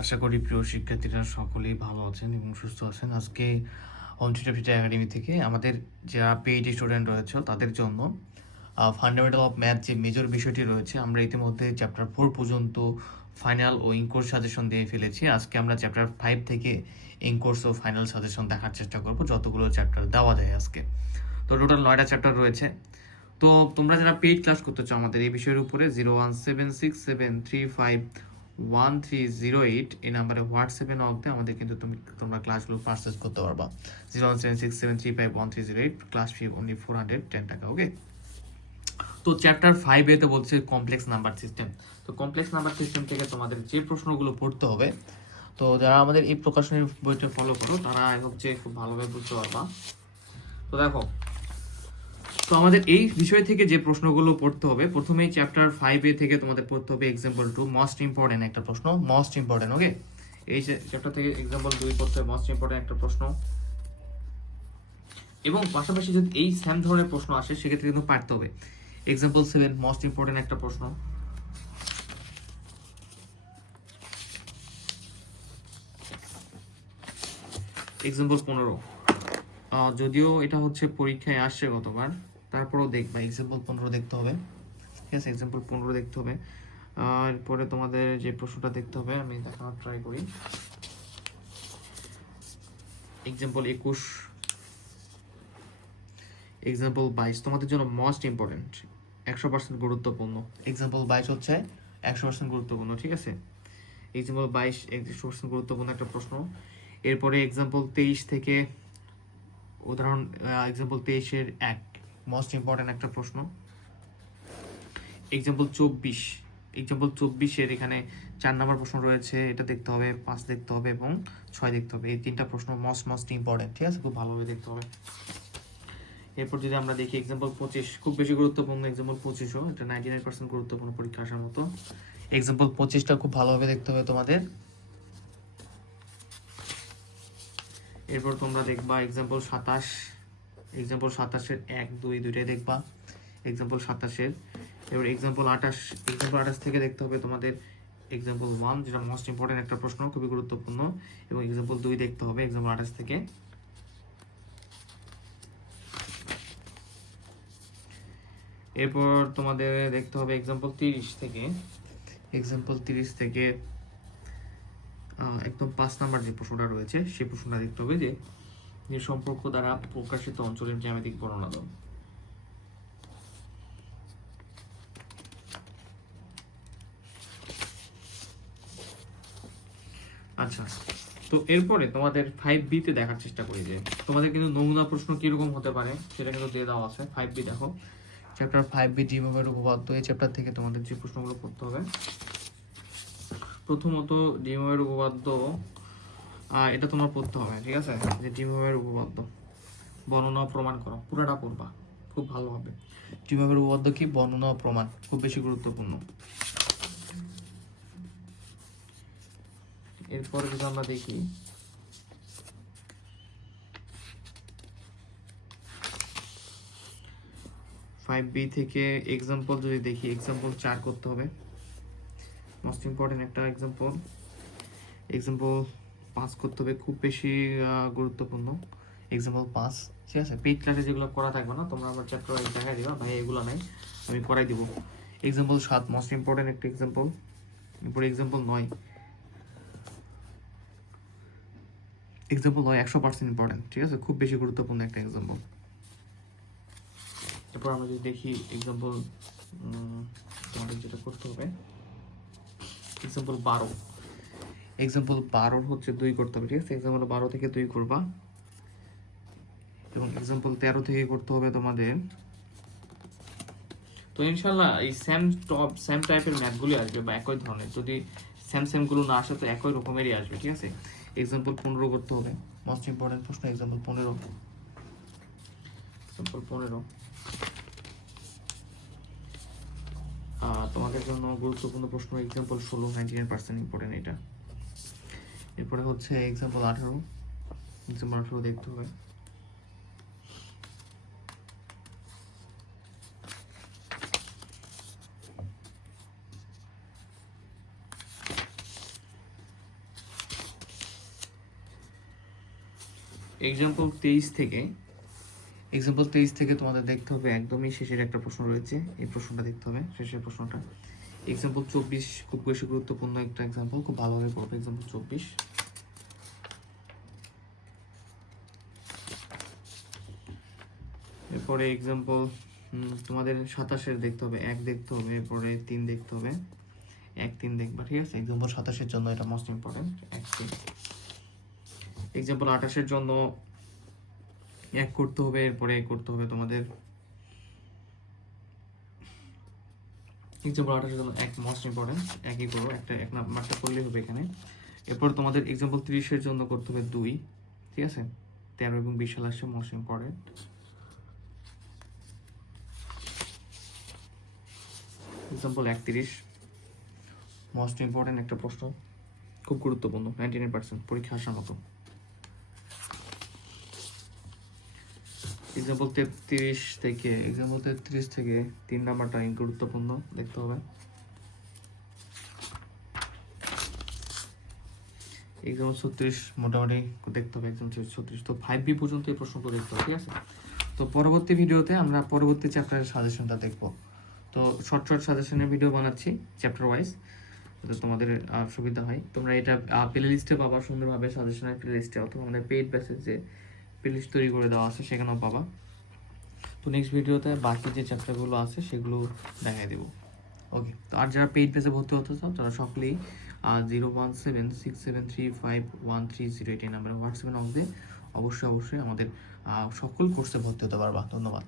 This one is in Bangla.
আশা করি প্রিয় শিক্ষার্থীরা সকলেই ভালো আছেন এবং সুস্থ আছেন। আজকে অন টিউটর ফিটার একাডেমি থেকে আমাদের যারা পিএইচডি স্টুডেন্ট রয়েছে তাদের জন্য ফান্ডামেন্টাল অফ ম্যাথ যে মেজর বিষয়টি রয়েছে, আমরা ইতিমধ্যে চ্যাপ্টার 4 পর্যন্ত ফাইনাল ও ইনকোর্স সাজেশন দিয়ে ফেলেছি। আজকে আমরা চ্যাপ্টার 5 থেকে ইনকোর্স ও ফাইনাল সাজেশন দেখার চেষ্টা করব, যতগুলো চ্যাপ্টার দেওয়া যায় আজকে। তো টোটাল 9টা চ্যাপ্টার রয়েছে। তো তোমরা যারা পেইড ক্লাস করতে চাও আমাদের এই বিষয়ের উপরে 01767351308 এই নাম্বারে হোয়াটসঅ্যাপে নক দিয়ে আমাদের কিন্তু তোমরা ক্লাসগুলো পারচেজ করতে পারবা। 01767351308, ক্লাস ফি অনলি 410 টাকা। ওকে, তো চ্যাপ্টার 5 এতে বলছে কমপ্লেক্স নাম্বার সিস্টেম। তো কমপ্লেক্স নাম্বার সিস্টেম থেকে তোমাদের যে প্রশ্নগুলো পড়তে হবে, তো যারা আমাদের এই প্রকাশনের বইটা ফলো করো তারা হচ্ছে খুব ভালোভাবে বুঝতে পারবা। তো দেখো, তো আমাদের এই বিষয় থেকে যে প্রশ্নগুলো পড়তে হবে, প্রথমেই চ্যাপ্টার 5 থেকে তোমাদের পড়তে হবে এক্সাম্পল 2, মোস্ট ইম্পর্টেন্ট একটা প্রশ্ন, মোস্ট ইম্পর্টেন্ট। ওকে, এই চ্যাপ্টার থেকে এক্সাম্পল 2 পড়তে হবে, মোস্ট ইম্পর্টেন্ট একটা প্রশ্ন। এবং পাশাপাশি যদি এই সেম ধরনের প্রশ্ন আসে সেক্ষেত্রে কিন্তু পারতে হবে। এক্সাম্পল 7 মোস্ট ইম্পর্টেন্ট একটা প্রশ্ন। এক্সাম্পল 15, যদিও এটা হচ্ছে পরীক্ষায় আসছে গতবার, তারপরেও দেখবা এক্সাম্পল 15 দেখতে হবে। ঠিক আছে, এক্সাম্পল 15 দেখতে হবে। এরপরে তোমাদের যে প্রশ্নটা দেখতে হবে আমি দেখানোর ট্রাই করি। এক্সাম্পল 21, এক্সাম্পল 22 তোমাদের জন্য মোস্ট ইম্পর্টেন্ট, 100% গুরুত্বপূর্ণ। এক্সাম্পল 22 হচ্ছে 100% গুরুত্বপূর্ণ। ঠিক আছে, এক্সাম্পল 22 100% গুরুত্বপূর্ণ একটা প্রশ্ন। এরপরে এক্সাম্পল 23 থেকে উদাহরণ, এক্সাম্পল 23-এর 1 মোস্ট ইম্পর্টেন্ট একটা প্রশ্ন। এক্সাম্পল 24-এর এখানে 4 নম্বর প্রশ্ন রয়েছে, এটা দেখতে হবে, 5 দেখতে হবে এবং 6 দেখতে হবে। এই 3টা প্রশ্ন মোস্ট ইম্পর্টেন্ট। ঠিক আছে, খুব ভালোভাবে দেখতে হবে। এরপর যদি আমরা দেখি এক্সাম্পল 25 খুব বেশি গুরুত্বপূর্ণ, এক্সাম্পল 25ও এটা 99% গুরুত্বপূর্ণ পরীক্ষা আসার মতো। এক্সাম্পল 25টা খুব ভালোভাবে দেখতে হবে তোমাদের। এরপর তোমরা দেখবা এক্সাম্পল 27, এক্সাম্পল 27-এর 1, 2 দুইটাই দেখবা এক্সাম্পল 27-এর। এবার এক্সাম্পল 28 থেকে দেখতে হবে তোমাদের এক্সাম্পল 1, যেটা মোস্ট ইম্পর্টেন্ট একটা প্রশ্ন, খুবই গুরুত্বপূর্ণ। এবং এক্সাম্পল 2 দেখতে হবে এক্সাম্পল 28 থেকে। এরপর তোমাদের দেখতে হবে এক্সাম্পল 30 থেকে, এক্সাম্পল 30 থেকে একদম 5 নাম্বার যে প্রশ্নটা রয়েছে সেই প্রশ্নটা দেখতে হবে, যে সম্পর্ক দ্বারা প্রকাশিত অঞ্চলের জ্যামিতিক বর্ণনা দাও। আচ্ছা, তো এরপরে তোমাদের 5B তে দেখার চেষ্টা করি যে তোমাদের কিন্তু নমুনা প্রশ্ন কিরকম হতে পারে সেটা কিন্তু দিয়ে দেওয়া আছে। 5B দেখো, চ্যাপ্টার 5B দ্বিমেরুর উপপাদ্য, এই চ্যাপ্টার থেকে তোমাদের যে প্রশ্নগুলো পড়তে হবে, প্রথমত দ্বিমেরুর উপপাদ্য, এটা তোমার পড়তে হবে। ঠিক আছে, যে দ্বিমেরুর উপপাদ্য বর্ণনা প্রমাণ করো, পুরোটা পড়বা খুব ভালো হবে। দ্বিমেরুর উপপাদ্য কি, বর্ণনা প্রমাণ, খুব বেশি গুরুত্বপূর্ণ। এরপরে যদি আমরা দেখি 5B থেকে এক্সাম্পল যদি দেখি, এক্সাম্পল 4 করতে হবে, মোস্ট ইম্পর্টেন্ট একটা এক্সাম্পল। এক্সাম্পল 5 করতে হবে, খুব বেশি গুরুত্বপূর্ণ এক্সাম্পল 5। ঠিক আছে, পেইড ক্লাসে যেগুলো করা থাকবে না, তোমরা আমার চ্যাপ্টার ওয়াইজ দেখাই দিবা, ভাই এগুলো নাই আমি করাই দিব। এক্সাম্পল 7 মোস্ট ইম্পর্টেন্ট একটা এক্সাম্পল। এরপরে এক্সাম্পল 9, এক্সাম্পল 9 100% ইম্পর্টেন্ট। ঠিক আছে, খুব বেশি গুরুত্বপূর্ণ একটা এক্সাম্পল। এরপর আমরা যদি দেখি এক্সাম্পল, তোমাদের যেটা করতে হবে এক্সাম্পল 12, এক্সাম্পল 12 হচ্ছে 2 করতে হবে। ঠিক আছে, এক্সাম্পল 12 থেকে 2 করবা। এবং এক্সাম্পল 13 থেকে করতে হবে তোমাদের। তো ইনশাল্লাহ এই সেম টাইপের ম্যাথগুলি আসবে বা একই ধরনের, যদি সেমগুলো না আসে তো একই রকমেরই আসবে। ঠিক আছে, এক্সাম্পল 15 করতে হবে, মোস্ট ইম্পর্টেন্ট প্রশ্ন এক্সাম্পল 15। এক্সাম্পল 15 তোমাদের জন্য গুরুত্বপূর্ণ প্রশ্ন এক্সাম্পল 16, 99% ইম্পর্টেন্ট এটা। এরপরে হচ্ছে এক্সাম্পল 18, এক্সাম্পল 18 দেখতে হবে। এক্সাম্পল 23 থেকে তোমাদের দেখতে হবে একদমই শেষের একটা প্রশ্ন রয়েছে, এই প্রশ্নটা দেখতে হবে, শেষের প্রশ্নটা। এক্সাম্পল 24 খুব বেশি গুরুত্বপূর্ণ একটা এক্সাম্পল, খুব ভালোভাবে পড়বে। এক্সাম্পল 24, এরপরে এক্সাম্পল তোমাদের 27 দেখতে হবে, 1 দেখতে হবে, এরপরে 3 দেখতে হবে, 1 3 দেখবা, ঠিক আছে। এক্সাম্পল 27 জন্য এটা মোস্ট ইম্পর্টেন্ট, 1 3। এক্সাম্পল 28 জন্য 1 করতে হবে, এরপরে করতে হবে তোমাদের এক্সাম্পল 28 জন্য 1 মোস্ট ইম্পর্টেন্ট, 1ই করো, একটা 1 নাম্বারটা করলেই হবে এখানে। এরপর তোমাদের এক্সাম্পল 30 জন্য করতে হবে 2, ঠিক আছে। 13 এবং 20 সাল আসছে, most important. Example 31, most important একটা প্রশ্ন, খুব গুরুত্বপূর্ণ, 99% পরীক্ষা আসার মতো। এক্সাম্পল 33 থেকে 3 নাম্বারটা গুরুত্বপূর্ণ, দেখতে হবে। এক্সাম্পল 36 মোটামুটি দেখতে হবে, এক্সাম্পল 36। তো 5B পর্যন্ত এই প্রশ্নগুলো দেখতে হবে, ঠিক আছে। তো পরবর্তী ভিডিওতে আমরা পরবর্তী চ্যাপ্টারের সাজেশনটা দেখব। তো শর্ট সাজেশনের ভিডিও বানাচ্ছি চ্যাপ্টার ওয়াইজ, যাতে তোমাদের সুবিধা হয়। তোমরা এটা প্লে লিস্টে পাবা সুন্দরভাবে, সাজেশনের প্লে লিস্টে, অথবা আমাদের পেইড ব্যাচে যে প্লে লিস্ট তৈরি করে দেওয়া আছে সেখানেও পাবা। তো নেক্সট ভিডিওতে বাকি যে চ্যাপ্টারগুলো আছে সেগুলো দেখাই দেবো। ওকে, তো আর যারা পেইড ব্যাচে ভর্তি হতে চাও তারা সকলেই 01767351308 এই নাম্বারে হোয়াটসঅ্যাপে নক দিয়ে অবশ্যই আমাদের সকল কোর্সে ভর্তি হতে পারবা। ধন্যবাদ।